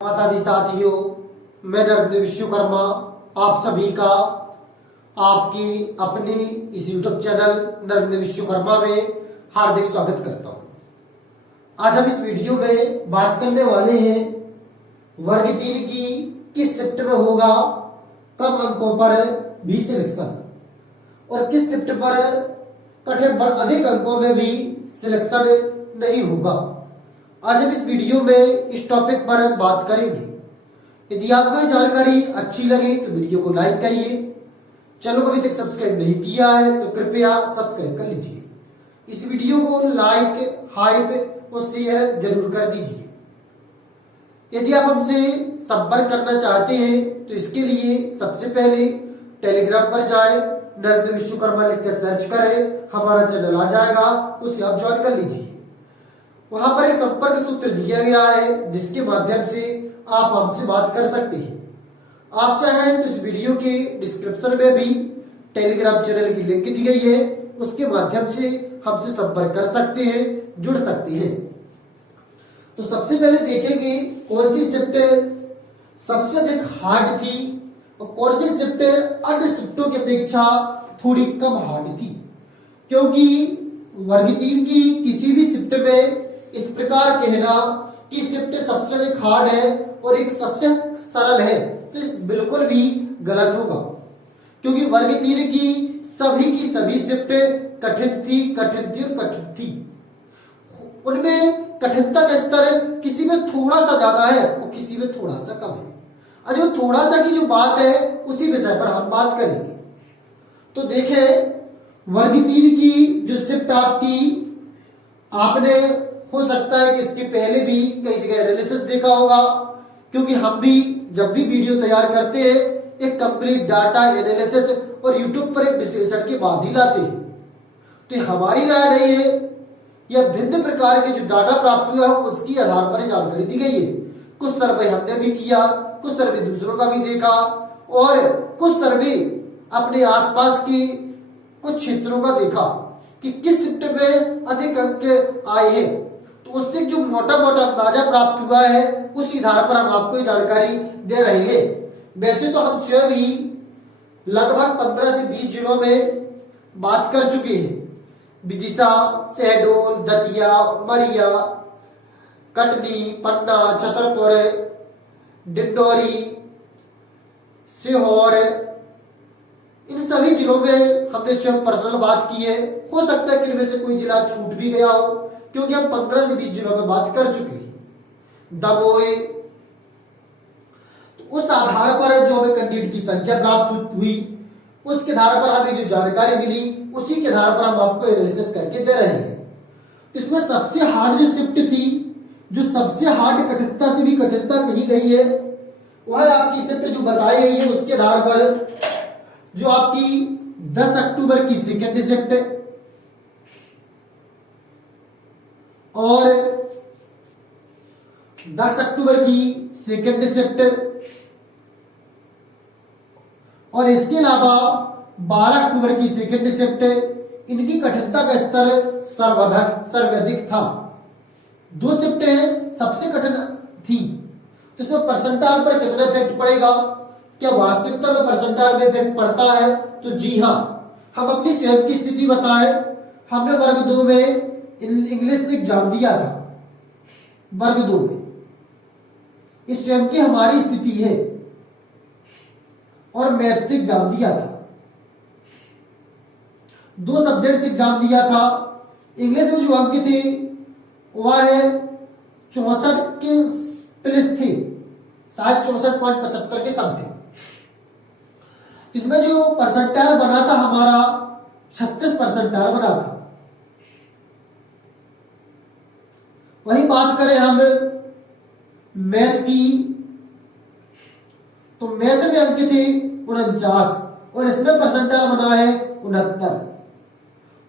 माता दी साथियों, मैं नरेंद्र विश्वकर्मा आप सभी का आपकी अपनी इस यूट्यूब चैनल नरेंद्र विश्वकर्मा में हार्दिक स्वागत करता हूं। आज हम इस वीडियो में बात करने वाले हैं वर्ग 3 की किस शिफ्ट में होगा कम अंकों पर भी सिलेक्शन और किस शिफ्ट पर कठिन अधिक अंकों में भी सिलेक्शन नहीं होगा। आज हम इस वीडियो में इस टॉपिक पर बात करेंगे। यदि आपको जानकारी अच्छी लगे तो वीडियो को लाइक करिए। चैनल को अभी तक सब्सक्राइब नहीं किया है तो कृपया सब्सक्राइब कर लीजिए। इस वीडियो को लाइक, हाइप और शेयर जरूर कर दीजिए। यदि आप हमसे संपर्क करना चाहते हैं तो इसके लिए सबसे पहले टेलीग्राम पर जाएं, नरेंद्र विश्वकर्मा लिखकर सर्च करें, हमारा चैनल आ जाएगा, उसे आप ज्वाइन कर लीजिए। वहां पर एक संपर्क सूत्र दिया गया है जिसके माध्यम से आप हमसे बात कर सकते हैं। आप चाहें तो इस वीडियो के डिस्क्रिप्शन में भी टेलीग्राम चैनल की लिंक दी गई है, उसके माध्यम से हमसे संपर्क कर सकते हैं, जुड़ सकते हैं। तो सबसे पहले देखेंगे कौन सी शिफ्ट सबसे अधिक हार्ड थी और कौन सी शिफ्ट अन्य शिफ्टों की अपेक्षा थोड़ी कम हार्ड थी। क्योंकि वर्ग 3 की किसी भी शिफ्ट में इस प्रकार कहना कि शिफ्ट सबसे अधिक हार्ड है और एक सबसे सरल है तो इस बिल्कुल भी गलत होगा। क्योंकि वर्ग 3 की सभी शिफ्ट कठिन थी और कठिन थी। उनमें कठिनता का स्तर किसी में थोड़ा सा ज्यादा है और किसी में थोड़ा सा कम है। और जो थोड़ा सा की जो बात है उसी विषय पर हम बात करेंगे। तो देखें वर्ग 3 की जो शिफ्ट आपने हो सकता है कि इसके पहले भी कई जगह एनालिसिस देखा होगा, क्योंकि हम भी जब भी वीडियो तैयार करते हैं एक कंप्लीट डाटा एनालिसिस और यूट्यूब पर एक विश्लेषण के बाद ही लाते हैं। तो हमारी राय नहीं है, यह भिन्न प्रकार के जो डाटा प्राप्त हुआ है उसकी आधार पर जानकारी दी गई है। कुछ सर्वे हमने भी किया, कुछ सर्वे दूसरों का भी देखा और कुछ सर्वे अपने आसपास के कुछ क्षेत्रों का देखा कि किस शिफ्ट में अधिक अंक आए हैं। तो उससे जो मोटा अंदाजा प्राप्त हुआ है उस आधार पर हम आपको ये जानकारी दे रहे हैं। वैसे तो हम स्वयं ही लगभग 15 से 20 जिलों में बात कर चुके हैं। विदिशा, शहडोल, दतिया, उमरिया, कटनी, पन्ना, छतरपुर, डिंडोरी, सीहोर, इन सभी जिलों में हमने स्वयं पर्सनल बात की है। हो सकता है कि इनमें से कोई जिला छूट भी गया हो, क्योंकि हम 15 से 20 जिलों में बात कर चुके हैं। दमोह, तो उस आधार पर जो हमें कैंडिडेट की संख्या प्राप्त हुई उसके आधार पर हमें जो जानकारी मिली उसी के आधार पर हम आपको एनालिसिस करके दे रहे हैं। इसमें सबसे हार्ड जो शिफ्ट थी, जो सबसे हार्ड कठिनता से भी कठिनता कही गई है, वह आपकी शिफ्ट जो बताई गई है उसके आधार पर जो आपकी 10 अक्टूबर की सेकेंड शिफ्ट और 10 अक्टूबर की सेकेंड शिफ्ट और इसके अलावा 12 अक्टूबर की सेकेंड शिफ्ट, इनकी कठिनता का स्तर सर्वाधिक था। 2 शिफ्टें सबसे कठिन थी। तो इसमें परसेंटाइल पर कितना इफेक्ट पड़ेगा? क्या वास्तविकता में परसेंटाइल में इफेक्ट पड़ता है? तो जी हाँ, हम अपनी सेहत की स्थिति बताएं। हमने वर्ग 2 में इंग्लिश एग्जाम दिया था। वर्ग 2 में इस स्वयं की हमारी स्थिति है और मैथ से एग्जाम दिया था। 2 सब्जेक्ट से एग्जाम दिया था। इंग्लिश में जो अंक थे वह है 64 के प्लस थे, शायद 64.75 के समथिंग। इसमें जो परसेंटाइल बना था हमारा 36 परसेंटाइल बना था। वही बात करें हम मैथ की, तो मैथ में अंक थे 49 और इसमें परसेंटाइल बना है 69।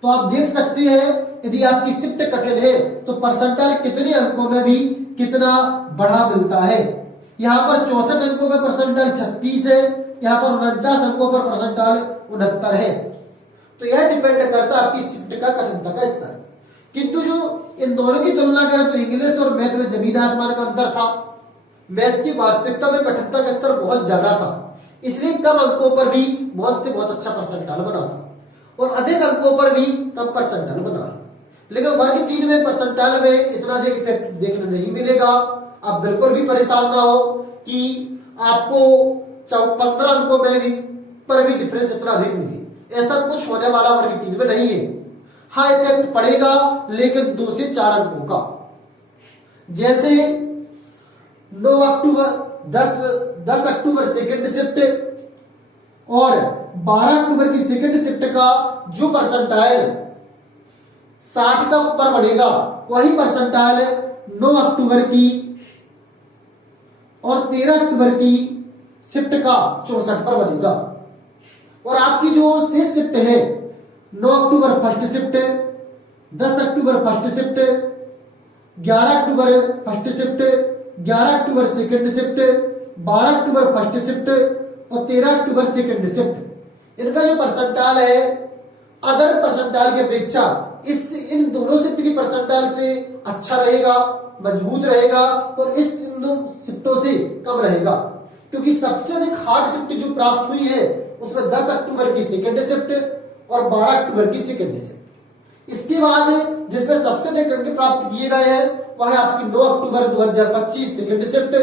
तो आप देख सकते हैं यदि आपकी शिफ्ट कठिन है तो परसेंटाइल कितने अंकों में भी कितना बढ़ा मिलता है। यहां पर 64 अंकों में परसेंटाइल 36 है, यहां पर 49 अंकों पर परसेंटाइल 69 है। तो यह डिपेंड करता है आपकी शिफ्ट का कठिनता का स्तर। किंतु जो इन दोनों की तुलना करें तो इंग्लिश और मैथ में जमीन आसमान का अंतर था। मैथ की वास्तविकता में कठिनता का स्तर बहुत ज्यादा था, इसलिए कम अंकों पर भी बहुत से बहुत अच्छा परसेंटाइल बना था और अधिक अंकों पर भी कम परसेंटाइल बना। लेकिन वर्ग 3 में परसेंटाइल में इतना अधिक इफेक्ट देखने नहीं मिलेगा। आप बिल्कुल भी परेशान ना हो कि आपको 15 अंकों में भी पर भी डिफरेंस इतना अधिक मिले, ऐसा कुछ होने वाला वर्ग 3 में नहीं है। हाँ, इफेक्ट पड़ेगा लेकिन 2 से 4 अंकों का। जैसे 9 अक्टूबर 10 अक्टूबर सेकेंड शिफ्ट और 12 अक्टूबर की सेकेंड शिफ्ट का जो परसेंटाइल 60 का ऊपर बढ़ेगा, वही परसेंटाइल 9 अक्टूबर की और 13 अक्टूबर की शिफ्ट का 64 पर बनेगा। और आपकी जो शेष शिफ्ट है 9 October first shift, 10 October first shift, 11 October first shift, 11 October second shift, 12 October first shift और 13 अक्टूबर सेकेंड शिफ्ट, इनका जो परसेंटाइल है अदर परसेंटाइल की अपेक्षा इन दोनों शिफ्ट की परसेंटाइल से अच्छा रहेगा, मजबूत रहेगा और इन दो शिफ्टों से कम रहेगा। क्योंकि सबसे अधिक हार्ड शिफ्ट जो प्राप्त हुई है उसमें 10 अक्टूबर की सेकेंड शिफ्ट और 12 अक्टूबर की सेकेंड शिफ्ट। इसके बाद जिसमें सबसे अधिक अंक प्राप्त किए गए हैं वह है आपकी 9 अक्टूबर 2025 सेकेंड शिफ्ट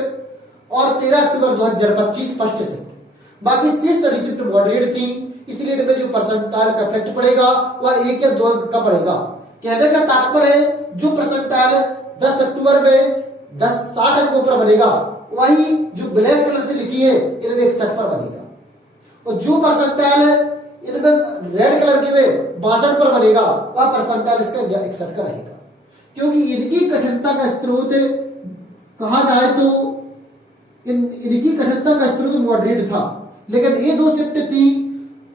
और 13 अक्टूबर 2025 फर्स्ट शिफ्ट। बाकी शेष सभी शिफ्ट मॉडरेट थी, इसलिए इनमें जो परसेंटाइल का इफेक्ट पड़ेगा वह 1 या 2 अंक का पड़ेगा। कहने का तात्पर्य है जो परसेंटाइल 10 अक्टूबर में 60 अंकों पर बनेगा वही जो ब्लैक कलर से लिखी है इनमें 61 पर बनेगा और जो परसेंटाइल इनमें रेड कलर के में 62 पर बनेगा वह परसेंटाइल इसका 61 का रहेगा। क्योंकि इनकी कठिनता का स्रोत कहा जाए तो इनकी कठिनता का स्रोत मॉडरेट था, लेकिन ये 2 शिफ्ट थी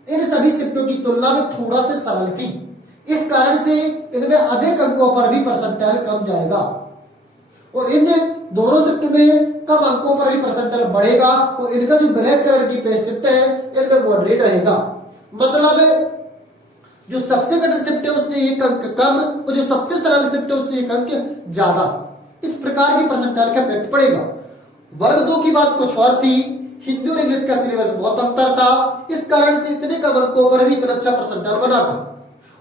इन सभी शिफ्टों की तुलना में थोड़ा से सरल थी, इस कारण से इनमें अधिक अंकों पर भी परसेंटाइल कम जाएगा और इन दोनों शिफ्ट में कम अंकों पर भी परसेंटाइल बढ़ेगा और इनका जो ब्लैक कलर की पेज शिफ्ट है इनमें मॉडरेट रहेगा। मतलब जो सबसे कठिन शिफ्ट है उससे 1 अंक कम और जो सबसे सरल शिफ्ट है उससे 1 अंक ज्यादा, इस प्रकार की परसेंटाइल का इफेक्ट पड़ेगा। वर्ग 2 की बात कुछ और थी, हिंदी और इंग्लिश का सिलेबस बहुत अंतर था, इस कारण से इतने कम अंकों पर भी इतना अच्छा परसेंटाइल बना था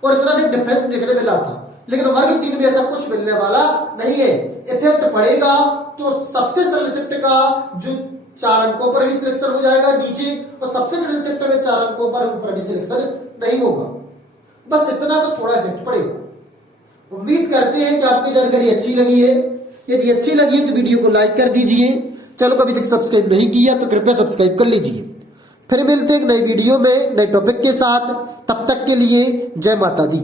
और इतना अधिक डिफरेंस देखने मिला था। लेकिन वर्ग 3 में ऐसा कुछ मिलने वाला नहीं है। इफेक्ट पड़ेगा तो सबसे सरल शिफ्ट का जो 4 अंकों पर भी सिलेक्शन हो जाएगा नीचे और सबसे कठिन शिफ्ट में 4 अंकों पर ऊपर भी सिलेक्शन नहीं होगा, बस इतना सा थोड़ा इफेक्ट पड़ेगा। उम्मीद करते हैं कि आपको जानकारी अच्छी लगी है। यदि अच्छी लगी है तो वीडियो को लाइक कर दीजिए। चैनल को अभी तक सब्सक्राइब नहीं किया तो कृपया सब्सक्राइब कर लीजिए। फिर मिलते हैं एक नई वीडियो में नए टॉपिक के साथ, तब तक के लिए जय माता दी।